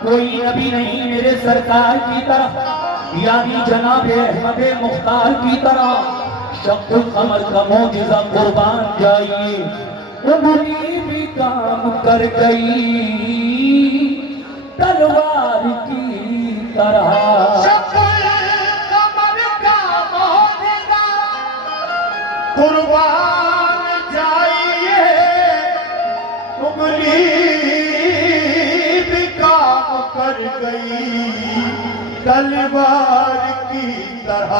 कोई नबी नहीं मेरे सरकार की तरह यानी जनाब अहमद मुख्तार की तरह शक्ल कमर का मौजिज़ा कुर्बान जाइए उंगली भी काम कर गई तलवार की तरह। शक्ल कमर का मौजिज़ा कुर्बान जाइए उंगली भी काम कर गई तलवार की तरह।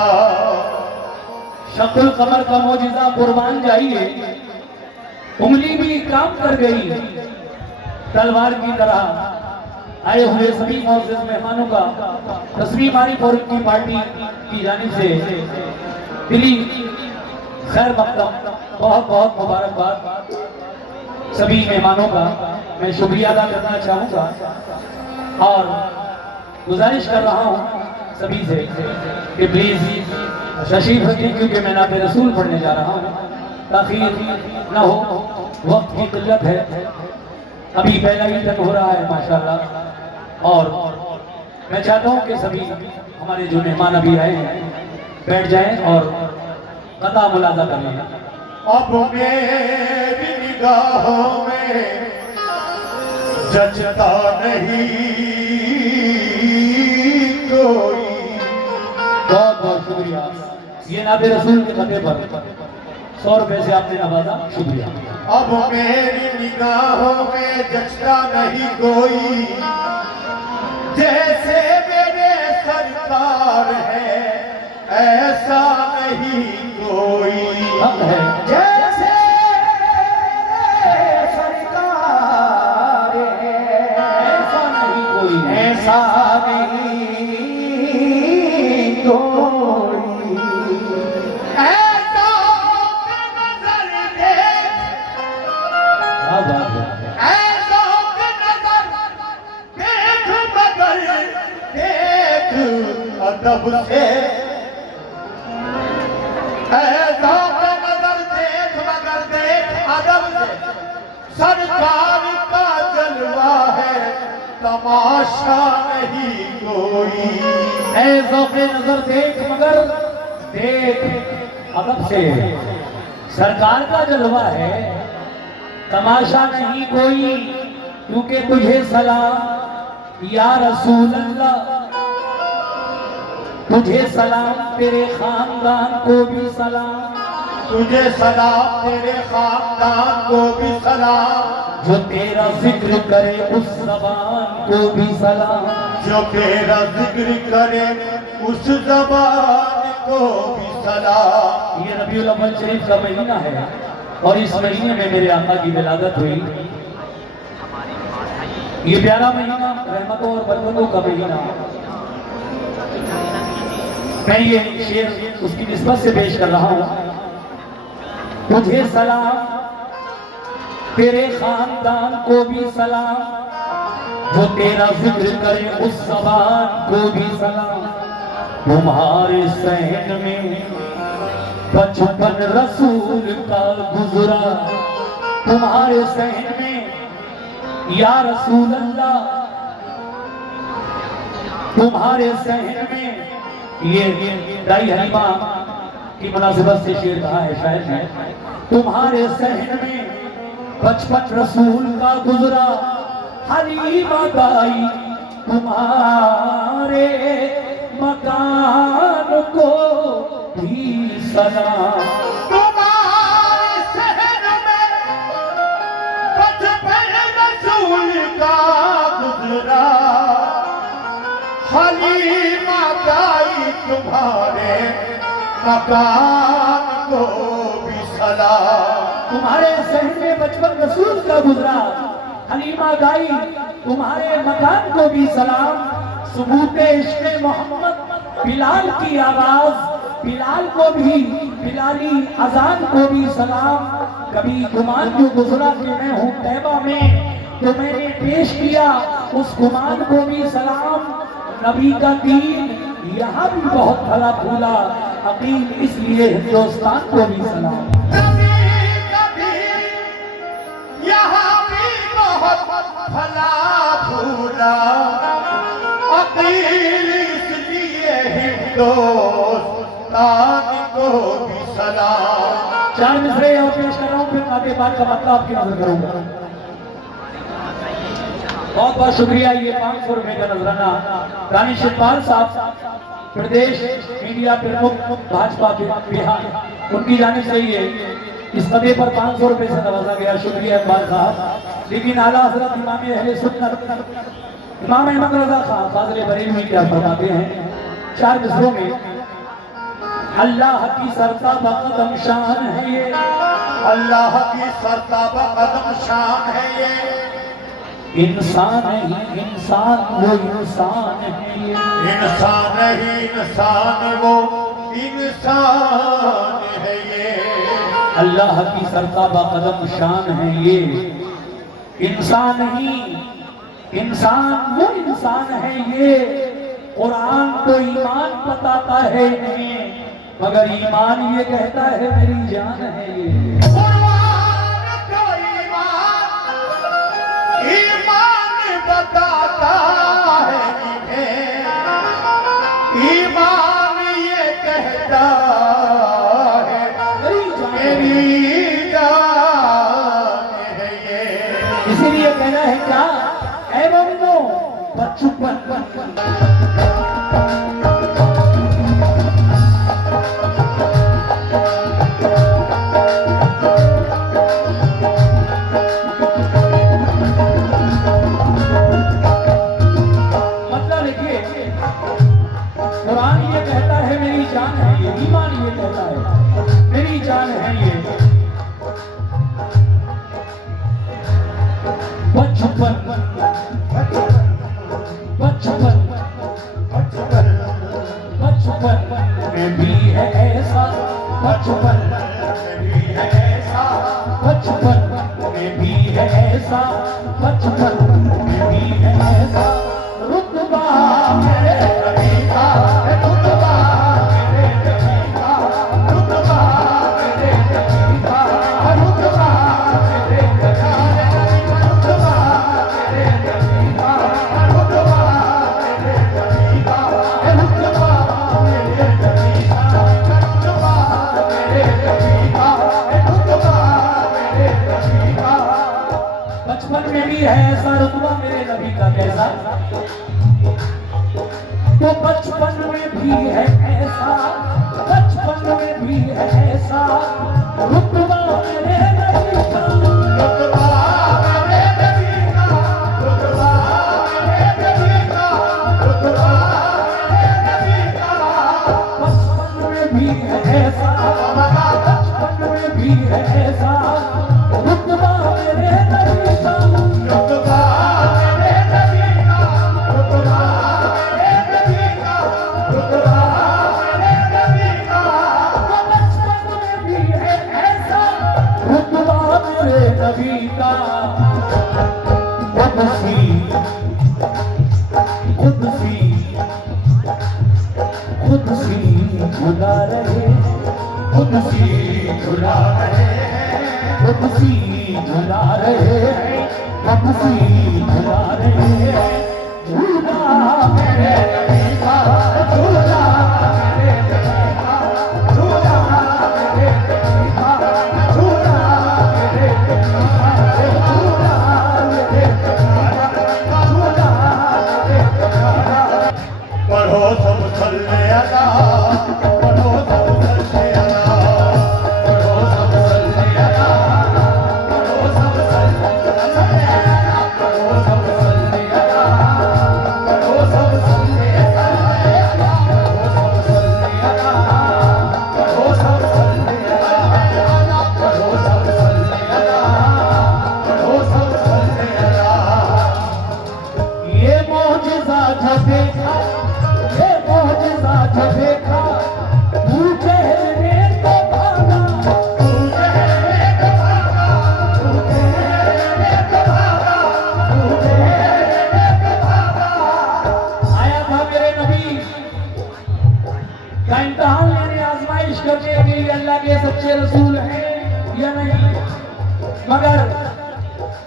शक्ल कमर का मौजिज़ा कुर्बान जाइए उंगली भी काम कर गई तलवार की तरह। आए हुए सभी मौजूद मेहमानों का तस्वीर मारी फोरम की पार्टी की जानिब से दिली खैर मकदम बहुत बहुत मुबारकबाद। सभी मेहमानों का मैं शुक्रिया अदा करना चाहूँगा और गुजारिश कर रहा हूँ सभी से कि प्लीज तशरीफ रखिए क्योंकि मैं नाते रसूल पढ़ने जा रहा हूँ। ताखीर न हो, वक्त की किल्लत है, अभी पहला ही तक हो रहा है माशाल्लाह। और मैं चाहता हूँ कि सभी हमारे जो मेहमान अभी आए हैं बैठ जाएं और कथा मुलाजा करें। अब मेरी निगाहों में जचता नहीं कोई। बहुत बहुत शुक्रिया। ये नाते रसूल के खते पर 100 रुपए से आपने नवाजा, शुक्रिया। अब मेरी निगाहों में जचता नहीं कोई जैसे मेरे सरकार है ऐसा नहीं कोई। हक है जैसे मेरे सरकार है ऐसा नहीं कोई, ऐसा नहीं कोई। ऐसा नजर देख, क्या बात है। ऐसा नजर देख मगर देख अदब से। ऐसा नजर देख मगर देख अदब से। सरकार का जलवा है तमाशा नहीं कोई। ऐ ज़ौक़े नजर देख मगर देख अदब से। सरकार का जलवा है तमाशा नहीं कोई क्योंकि तुझे सलाम या रसूल अल्लाह, तुझे सलाम तेरे खानदान को भी सलाम, तुझे सलाम तेरे खानदान को भी सलाम। जो तेरा जिक्र करे उस ज़बान को भी सलाम, जो तेरा जिक्र करे उस ज़बान को भी सलाम। ये रबीउल अव्वल शरीफ का महीना है और इस महीने में मेरे आका की विलादत हुई। ये प्यारा महीना रहमतों और बरकतों का महीना। मैं ये शेर उसकी निस्बत से पेश कर रहा हूँ। तुझे सलाम तेरे खानदान को भी सलाम, जो तेरा जिक्र करे उस ज़बान को भी सलाम। तुम्हारे सहन में 55 रसूल का गुजरा, तुम्हारे सहन में या रसूल अल्लाह, तुम्हारे सहन में। ये दाई हलीमा की मुनासिबत से शेर कहा है शायद है। तुम्हारे सहन में 55 रसूल का गुजरा, हलीमा दाई तुम्हारे मकान को भी सलाम। तुम्हारे शहर में 55 रसूल का गुजरा, हलीमा दाई तुम्हारे मकान को भी सलाम। तुम्हारे शहर में 55 रसूल का गुजरा, हलीमा दाई तुम्हारे मकान को भी सलाम। सबूत इश्क़ मोहम्मद बिलाल की आवाज, बिलाल को भी बिलाली अजान को भी सलाम। कभी गुमान जो गुजरा कि मैं हूँ तैबा में तो मैंने पेश किया उस गुमान को भी सलाम। नबी का दीन यहाँ भी बहुत भला फूला, अकील इसलिए हिंदुस्तान को भी सलाम। यहाँ भी बहुत भला फूला, हिंदुस्तान को भी सलाम। 4 मिसरे और पेश कर रहा हूँ, फिर आगे बात का मतलब आपकी नजर करूंगा। बहुत बहुत शुक्रिया। ये 500 रुपए का नजराना रानी शिवपाल साहब, प्रदेश मीडिया प्रमुख भाजपा बिहार, उनकी जानिब से ही है। इस पदे पर 500 रुपए से नवाजा गया, शुक्रिया इकबाल साहब। लेकिन आला हजरत इमाम अहले सुन्नत इमाम अहमद रजा खान फाज़िल बरेलवी क्या फरमाते हैं 4 मिसरों में, अल्लाह की सरता बकदम शान है ये, अल्लाह की सरता बकदम शान है ये, इंसान ही इंसान वो इंसान है ये, इंसान ही इंसान वो इंसान है ये, अल्लाह की सरताबा कदम शान है ये, इंसान ही इंसान वो इंसान है ये। कुरान तो ईमान बताता है हमें, मगर ईमान ये कहता है मेरी जान है ये। कुरान तो ईमान बताता है इन्हें, ईमान ये कहता है मेरी जान है ये। इसीलिए कहना है क्या ऐ मोमिनो बचपन मतलब देखिए, कुरान ये कहता है मेरी जान है ये, ईमान ये कहता है मेरी जान है ये। बचपन बचपन बचपन में भी है ऐसा, बचपन भी है ऐसा, बचपन में भी है ऐसा, बचपन में भी है ऐसा, रुतबा मेरे नबी का, रुतबा मेरे नबी का, रुतबा मेरे नबी का, रुतबा मेरे नबी का, रुतबा मेरे नबी का, रुतबा मेरे नबी का, रुतबा मेरे नबी का, रुतबा मेरे नबी का, रुतबा मेरे नबी का। बचपन में भी है ऐसा रुतबा मेरे नबी का कैसा, तो बचपन में भी है ऐसा, बचपन में भी है ऐसा, रुतबा मेरे नबी का, रुतबा मेरे नबी का, रुतबा मेरे नबी का, रुतबा मेरे नबी का। बचपन में भी है ऐसा, बचपन में भी है ऐसा, रुतबा मेरे नबी का, रुतबा मेरे नबी का, रुतबा मेरे नबी का, रुतबा मेरे नबी का। बचपन में भी है ऐसा, रुतबा मेरे नबी का। कुदसी कुदसी कुदसी खुदा रहे, कुदसी खुदा रहे, कुदसी खुदा रहे, कुदसी खुदा रहे, झूला मेरे नबी का, झूला मेरे नबी का, झूला मेरे नबी का, झूला मेरे नबी का, झूला मेरे नबी का, झूला मेरे नबी का। पढ़ो सब सल्ले अला, पढ़ो सब सल्ले अला, पढ़ो सब सल्ले अला, पढ़ो सब सल्ले अला, पढ़ो सब सल्ले अला, पढ़ो सब सल्ले अला, पढ़ो सब सल्ले अला, पढ़ो सब सल्ले अला, पढ़ो सब सल्ले अला, पढ़ो सब सल्ले अला। ये मौजज़ा जब देखा, ये मौजज़ा जब देखा, मुझे ने तो भागा, मुझे एक भागा, मुझे एक भागा, मुझे एक भागा। आया था मेरे नबी का इम्तिहान लेने, आजमाइश करने के लिए अल्लाह के सच्चे रसूल हैं या नहीं, मगर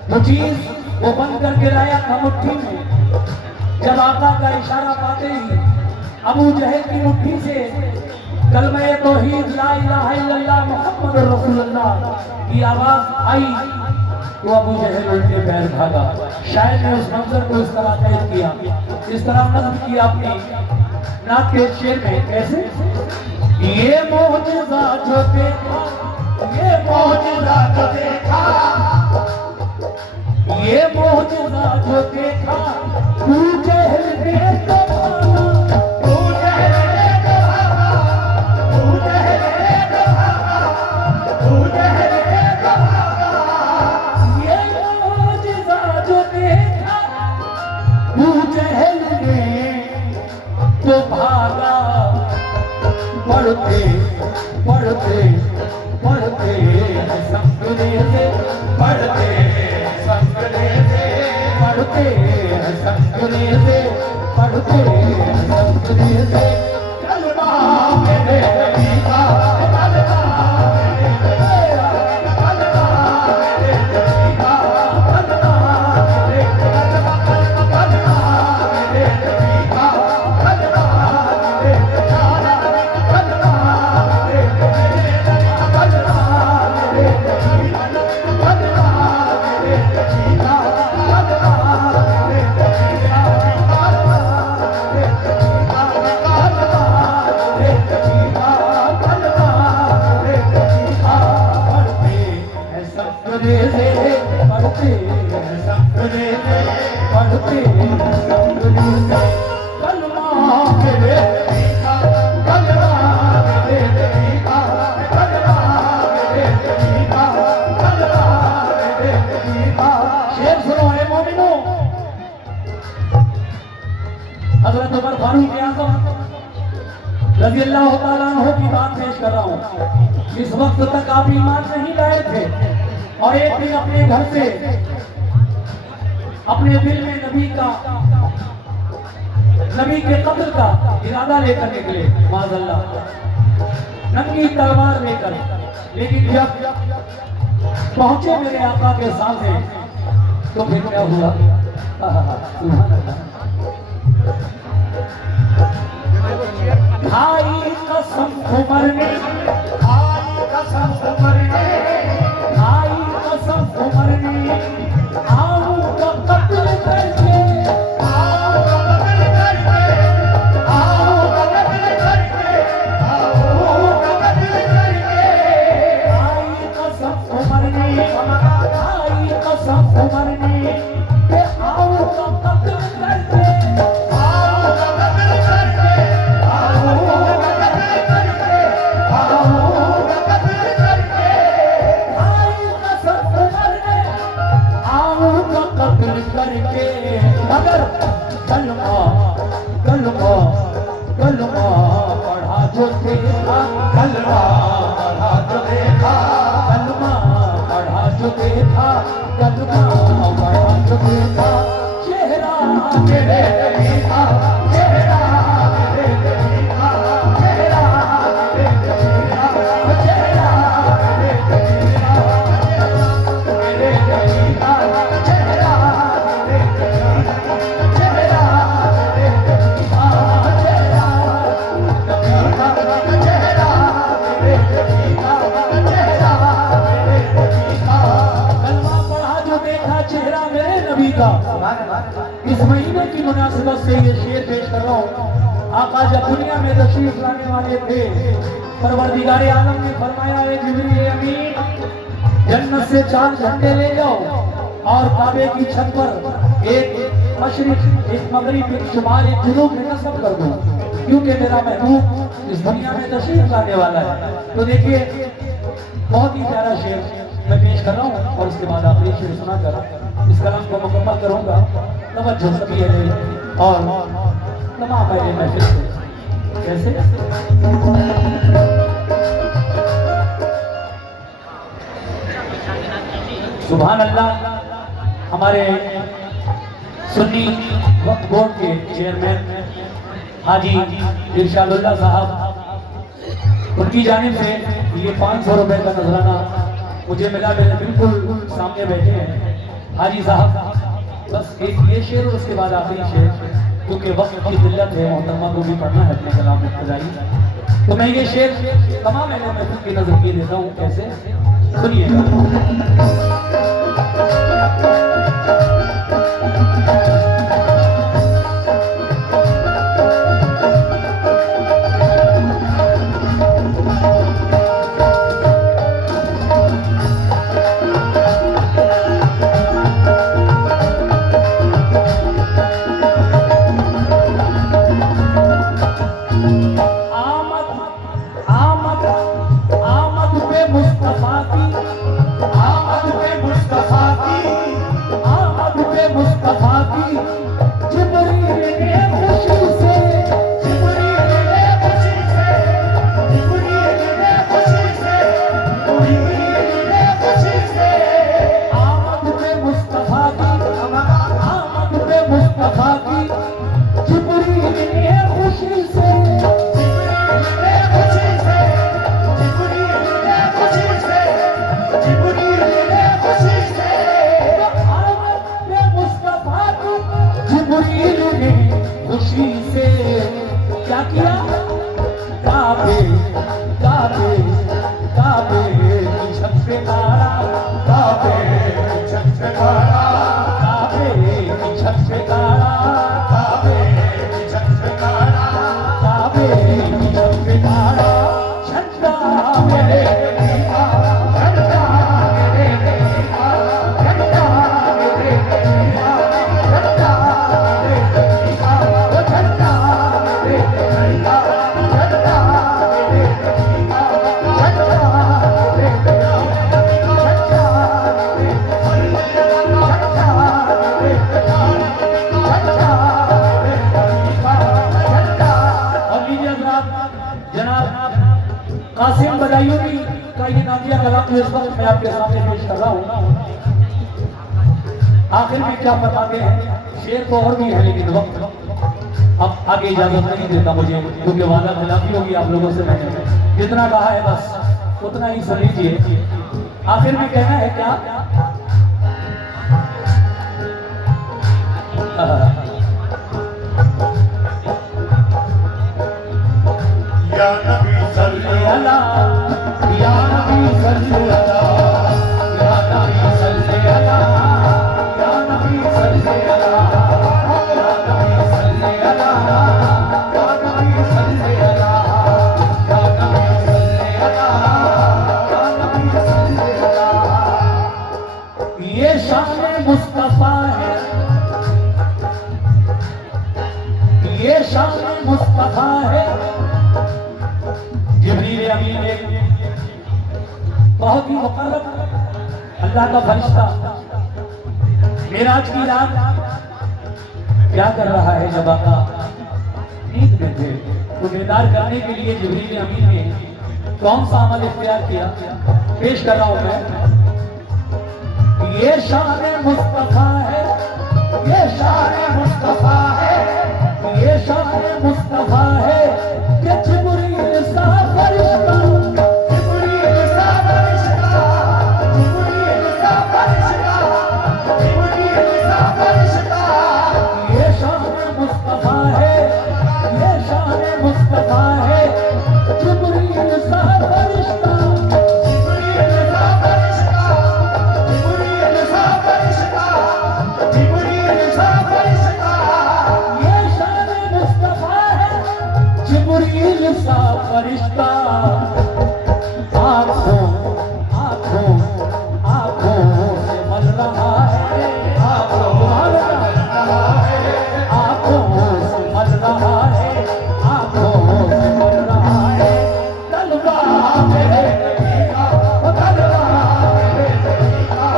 वो चीज वो बंद करके लाया था मुट्ठी में। जब आका का इशारा पाते ही अबू जहल की मुट्ठी से कलमे तौहीद ला इलाहा इल्लल्लाह मुहम्मद रसूलुल्लाह की आवाज आई तो अबू जहल उल्टे पैर भागा। शायद ने उस मंजर को इस तरह कैद किया, इस तरह नज़्म किया अपनी नात के शेर में, कैसे? ये मौजज़ा जो देखा, ये मौजज़ा जो देखा, ये मौजज़ा जो देखा, अबू जहल ने तो भागा, अबू जहल ने तो भागा, अबू जहल ने तो भागा, अबू जहल ने तो भागा। ये मौजज़ा जो देखा, अबू जहल ने तो भागा। पढ़ते पढ़ते पढ़ते संगले से, पढ़ते संगले से, पढ़ते संगले से, पढ़ते संगले से, कलमा मेरे नबी का, कलमा मेरे नबी का, कलमा मेरे नबी का, कलमा मेरे, कलमा कलमा मेरे नबी का, कलमा मेरे प्यारा, कलमा मेरे नबी, कलमा मेरे नबी, कलमा मेरे नबी का, कलमा मेरे नबी का, कलमा मेरे नबी का, कलमा मेरे नबी का, कलमा मेरे नबी का। पढ़ते हैं संगले से, पढ़ते हैं संगले से, पढ़ते हैं संगले से, कलमा मेरे नबी का, कलमा मेरे नबी का, कलमा मेरे नबी का, कलमा मेरे नबी का। शेर सुनो है मोमिनो, हज़रत उमर फारूक आज़म रज़ी अल्लाह तआला अन्हु की बात पेश कर रहा हूँ। इस वक्त तक आप ईमान नहीं लाए थे और एक दिन अपने घर से अपने दिल में नबी के कत्ल का इरादा लेकर निकले, माज़अल्लाह, नंगी तलवार लेकर। लेकिन जब पहुंचे मेरे आका के सामने तो फिर क्या हुआ? सुभान अल्लाह। भाई कसम उमर ने, भाई कसम उमर ने, भाई कसम उमर ने, आऊ का कत्ल करके, आऊ का कत्ल करके, आऊ का कत्ल करके, आऊ का कत्ल करके। भाई कसम उमर ने, भाई कसम उमर ने, के आऊ का कत्ल करके, आऊ का कत्ल करके, आऊ का कत्ल करके, आऊ का कत्ल करके। भाई कसम उमर ने, आऊ का कत्ल करके। मगर कलमा कलमा कलमा पढ़ा जो देखा, कलमा पढ़ा जो देखा, कलमा पढ़ा जो देखा, कलमा पढ़ा जो देखा। चेहरा मेरे नबी का, चेहरा मेरे नबी का, चेहरा मेरे नबी का, चेहरा मेरे नबी का, मेरे नबी का, चेहरा मेरे नबी का, चेहरा मेरे नबी का, चेहरा नबी का, चेहरा मेरे नबी का, चेहरा मेरे नबी का। कलमा पढ़ा जो देखा, चेहरा मेरे नबी का। इस महीने की मुनासिबत से ये शेर पेश कर रहा हूँ। आका जब दुनिया में तशरीफ लाने वाले थे, परवरदिगार आलम ने फरमाया, है जिब्रील अमीन जन्नत से 4 झंडे ले जाओ और काबे की छत पर एक मशरिक, एक मगरिब, एक शुमाल, एक जुनूब में नस्ब कर दो, क्योंकि मेरा महबूब इस दुनिया में तशरीफ लाने वाला है। तो देखिए, बहुत ही प्यारा शेर मैं पेश कर रहा हूँ और उसके बाद आखिरी शेर सुना कर इस कलाम को मुकम्मल करूँगा। तवज्जो सभी है और तमाम पहले महफिल से कैसे सुभान अल्लाह। हमारे सुन्नी वक्फ बोर्ड के चेयरमैन हाजी इरशादुल्लाह साहब, उनकी जानिब से ये 500 रुपए का नजराना मुझे मिला। मेरे बिल्कुल सामने बैठे हैं हाजी साहब। बस एक ये शेर और उसके बाद आखिरी शेर। क्योंकि वक्त की किल्लत है, मोहतरमा को भी पढ़ना है अपने कलाम इब्तिदाई। तो मैं ये शेर तमाम महफिल की नजर ये देता हूँ, कैसे सुनिएगा। खुशी से क्या किया? काबे काबे काबे की छत पे तारा, काबे की छत पे तारा, काबे की छत पे तारा, काबे की छत पे तारा, काबे की छत पे तारा, झंडा मेरे झंडा मेरे देवा, झंडा मेरे देवा, झंडा मेरे देवा, झंडा मेरे देवा, झंडा मेरे देवा, झंडा मेरे देवा, झंडा जनाब कासिम बदायूनी का ये नादिया कलाम जो इस वक्त मैं आपके सामने पेश कर रहा हूँ। आखिर में क्या बताते हैं, शेर तो और भी है लेकिन वक्त अब आगे इजाजत नहीं देता मुझे, क्योंकि वादा खिलाफी होगी आप लोगों से। मैंने जितना कहा है बस उतना ही सुन लीजिए। आखिर में कहना है क्या? या नबी सल्ली अला, या नबी सल्ली अला, या नबी सल्ली अला, या नबी सल्ली अला, या नबी सल्ली अला, या नबी सल्ली अला, या नबी सल्ली अला, या नबी सल्ली अला। ये शान मुस्तफा है, ये शान मुस्तफा है। जिब्रील अमीन एक बहुत ही मुकर्रम अल्लाह का फरिश्ता मेराज की रात क्या कर रहा है जब आका नींद में थे, तो बेदार करने के लिए जिब्रील अमीन ने कौन सा अमल इख्तियार किया, पेश कर रहा हूं मैं। ये शान मुस्तफा है, ये शान मुस्तफा है, ये शान मुस्तफा है कि जिब्रील सा फरिश्ता, जिब्रील सा फरिश्ता, जिब्रील सा फरिश्ता, जिब्रील सा फरिश्ता। ये शान मुस्तफा है, ये शान मुस्तफा है, जिब्रील सा फरिश्ता, जिब्रील सा फरिश्ता, जिब्रील सा फरिश्ता, जिब्रील सा फरिश्ता। ये शान मुस्तफा है, जिब्रील सा फरिश्ता। आँखों आँखों आँखों से मल रहा है, आँखों से मल रहा है, आँखों से मल रहा है। तलवार मेरे तलवा मेरे देवा, तलवा मेरे देवा,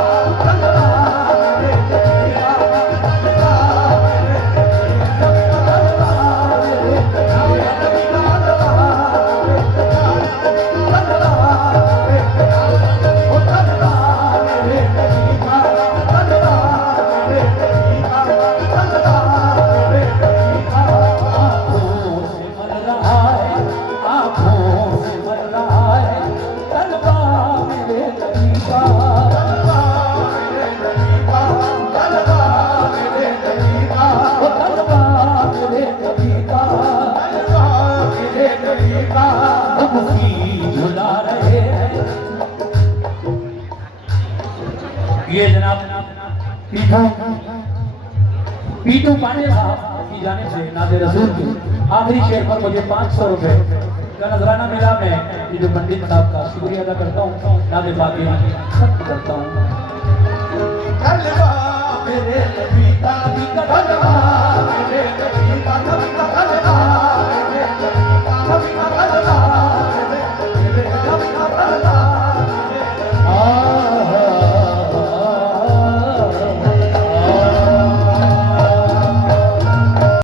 तलवा मेरे देवा, तलवा मेरे देवा, पीटू पांडे साहब की जाने से नाज़े रसूल के आखिरी शेर पर मुझे 500 रुपए का नजराना मिला। मैं ये जो पंडित साहब का शुक्रिया अदा करता हूँ, नाज़े बाकी सख्त करता हूँ। कलवा मेरे नबी का भी कलवा